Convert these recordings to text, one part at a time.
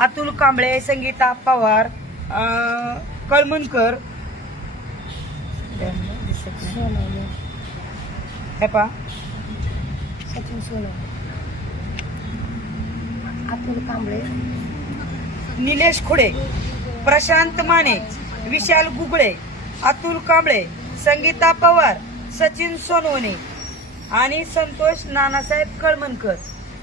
अतुल कांबळे संगीता पवार हे पहा. सचिन सोनवणे. अतुल कांबळे. निलेश खुडे प्रशांत माने विशाल गुगळे अतुल कांबळे संगीता पवार सचिन सोनवणे आणि संतोष नानासाहेब कळमनकर.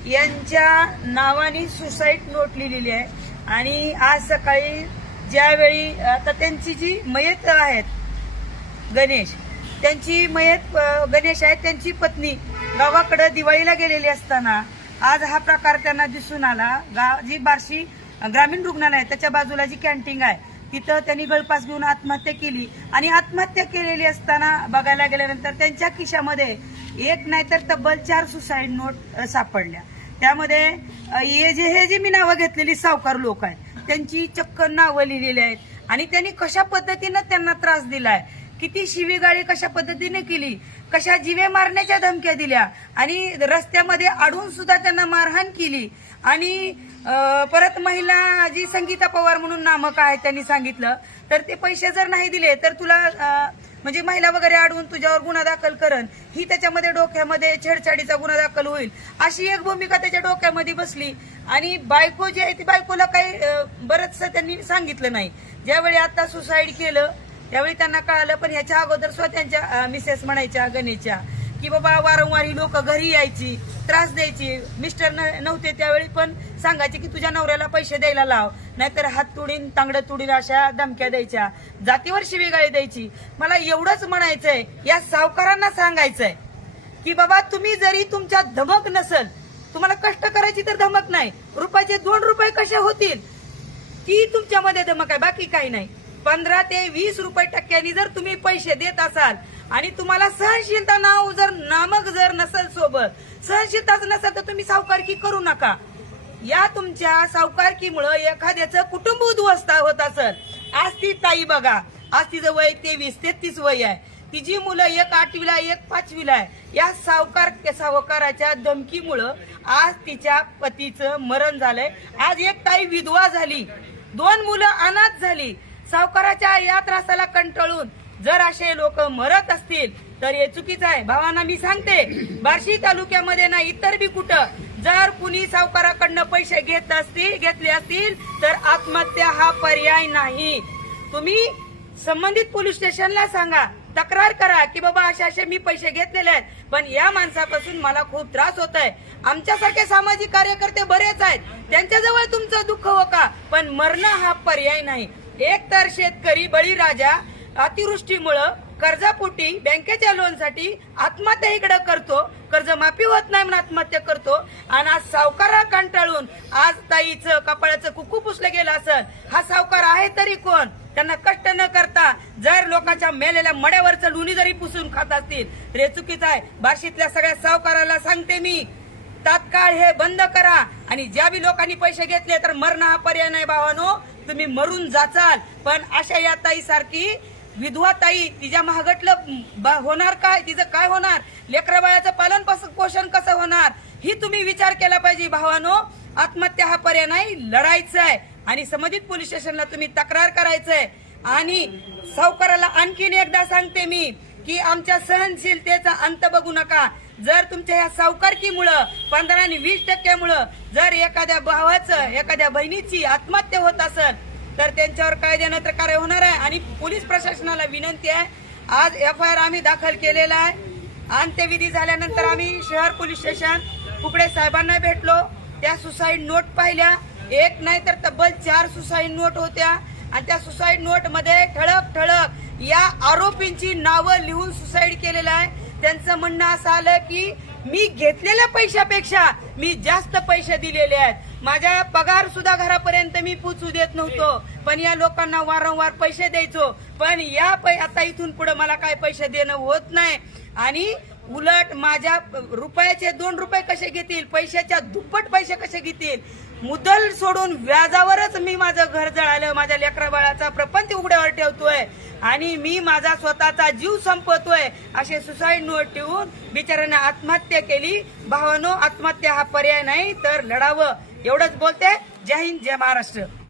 यांच्या नावाने सुसाईड नोट लिहिलेली आहे. आणि आज सकाळी ज्यावेळी आता त्यांची जी मयत आहेत गणेश त्यांची मयत गणेश आहेत त्यांची पत्नी गावाकडे दिवाळीला गेलेली असताना आज हा प्रकार त्यांना दिसून आला. गाव जी बार्शी ग्रामीण रुग्णालय आहे, त्याच्या बाजूला जी कॅन्टीन आहे तिथं त्यांनी गळपास घेऊन आत्महत्या केली. आणि आत्महत्या केलेली असताना बघायला गेल्यानंतर त्यांच्या खिशामध्ये एक नाही तर तब्बल चार सुसाईड नोट सापडल्या. त्यामध्ये हे जे हे जे मी नावं घेतलेली सावकार लोक आहेत त्यांची चक्क नावं लिहिलेली आहेत. आणि त्यांनी कशा पद्धतीनं त्यांना त्रास दिलाय? किती शिवीगाळी कशा पद्धतीने केली? कशा जिवे मारण्याच्या धमक्या दिल्या? आणि रस्त्यामध्ये अडून सुद्धा त्यांना मारहाण केली. आणि परत महिला जी संगीता पवार म्हणून नामक आहे त्यांनी सांगितलं तर ते पैसे जर नाही दिले तर तुला म्हणजे महिला वगैरे अडवून तुझ्यावर गुन्हा दाखल करन ही त्याच्यामध्ये डोक्यामध्ये छेडछाडीचा गुन्हा दाखल होईल. अशी एक भूमिका त्याच्या डोक्यामध्ये बसली. आणि बायको जी आहे ती बायकोला काही बरंचसं त्यांनी सांगितलं नाही. ज्यावेळी आता सुसाईड केलं त्यावेळी त्यांना कळालं पण ह्याच्या अगोदर स्वतःच्या मिसेस म्हणायच्या गणेशच्या. की बाबा वारंवार ही लोक घरी यायची त्रास द्यायची. मिस्टर न- नव्हते त्यावेळी पण सांगायचे की तुझ्या नवऱ्याला पैसे द्यायला लाव. नाहीतर हात तुडीन तांगड तुडीन अशा धमक्या द्यायच्या. जातीवर शिवीगाळी द्यायची. मला एवढंच म्हणायचंय या सावकारांना सांगायचंय की बाबा तुम्ही जरी तुमच्या धमक नसल तुम्हाला कष्ट करायची तर धमक नाही. रुपयाचे दोन रुपये कसे होतील? ती तुमच्यामध्ये धमक आहे बाकी काही नाही. पंधरा ते वीस रुपये टक्क्यांनी जर तुम्ही पैसे देत असाल आणि तुम्हाला सहनशीलता नाव जर नामक जर नसेल सोबत सहनशीलताच नसेल तर तुम्ही सावकारकी करू नका. या तुमच्या सावकारकीमुळं एखाद्याचं कुटुंब उद्ध्वस्त होत असेल. आज ती ताई बघा आज तिचं वय तेवीस तेहतीस वय आहे. तिची मुलं एक आठवीला एक पाचवीला आहे. या सावकार सावकाराच्या धमकीमुळं आज तिच्या पतीचं मरण झालंय. आज एक ताई विधवा झाली दोन मुलं अनाथ झाली. सावकाराच्या या त्रासाला कंटाळून जर असे लोक मरत असतील तर हे चुकीचं आहे. भावांना मी सांगते बार्शी तालुक्यामध्ये ना इतर बी कुठं. जर कुणी सावकाराकडनं पैसे घेत असतील घेतले असतील तर आत्महत्या हा पर्याय नाही. तुम्ही संबंधित पोलीस स्टेशनला सांगा तक्रार करा की बाबा असे असे मी पैसे घेतलेले आहेत पण या माणसापासून मला खूप त्रास होत आहे आमच्यासारखे सामाजिक कार्यकर्ते बरेच आहेत त्यांच्याजवळ तुमचं दुःख हो का? पण मरणं हा पर्याय नाही. एक तर शेतकरी बळीराजा अतिवृष्टीमुळं कर्जापोटी बँकेच्या लोनसाठी आत्महत्या इकडे करतो कर्जमाफी होत नाही म्हणून आत्महत्या करतो. आणि आज सावकारा कंटाळून आज ताईचं कपाळाचं कुकू पुसलं गेलं असेल. हा सावकार आहे तरी कोण? त्यांना कष्ट न करता जर लोकांच्या मेलेल्या मड्यावरचं लोणी जरी पुसून खात असतील रे चुकीचं आहे. बार्शीतल्या सगळ्या सावकाराला सांगते मी तात्काळ हे बंद करा. आणि ज्या बी लोकांनी पैसे घेतले तर मरण हा पर्याय नाही भावानो. तुम्ही मरून जाचाल. पण अशा या ताई सारखी विधवा ताई तिच्या महागटलं होणार काय? तिचं काय होणार? लेकरा बाळाचं पालन पोषण कसं होणार? ही तुम्ही विचार केला पाहिजे भावानो. आत्महत्या हा पर्याय नाही लढायचं आहे. आणि संबंधित पोलीस स्टेशनला तुम्ही तक्रार करायचंय. आणि सावकाराला आणखीन एकदा सांगते मी की आमच्या सहनशीलतेचा अंत बघू नका. जर तुमच्या ह्या सावकारकीमुळं पंधरा आणि वीस टक्क्यामुळं जर एखाद्या भावाचं एखाद्या बहिणीची आत्महत्या होत असेल तर त्यांच्यावर कायद्यानं तर कार्य होणार आहे. आणि पोलीस प्रशासनाला विनंती आहे आज एफ आय आर आम्ही दाखल केलेला आहे. अंत्यविधी झाल्यानंतर आम्ही शहर पोलीस स्टेशन कुकडे साहेबांना भेटलो. त्या सुसाईड नोट पाहिल्या. एक नाही तर तब्बल चार सुसाईड नोट होत्या. आणि त्या सुसाईड नोटमध्ये ठळक ठळक या आरोपींची नावं लिहून सुसाईड केलेलं आहे. त्यांचं म्हणणं असं आलं की मी घेतलेल्या पैशापेक्षा मी जास्त पैसे दिलेले आहेत. माझ्या पगार सुद्धा घरापर्यंत मी पोचू देत नव्हतो. पण या लोकांना वारंवार पैसे द्यायचो. पण या आता इथून पुढे मला काय पैसे देणं होत नाही. आणि उलट माझ्या रुपयाचे दोन रुपये कसे घेतील? पैशाच्या दुप्पट पैसे कसे घेतील? मुदल सोडून व्याजावरच मी माझं घर जळालं. माझ्या लेकरा बाळाचा प्रपंच उघड्यावर ठेवतोय. आणि मी माझा स्वतःचा जीव संपवतोय असे सुसाईड नोट ठेवून बिचाऱ्याने आत्महत्या केली. भावानो आत्महत्या हा पर्याय नाही तर लढावं. एवढंच बोलते. जय हिंद जय महाराष्ट्र.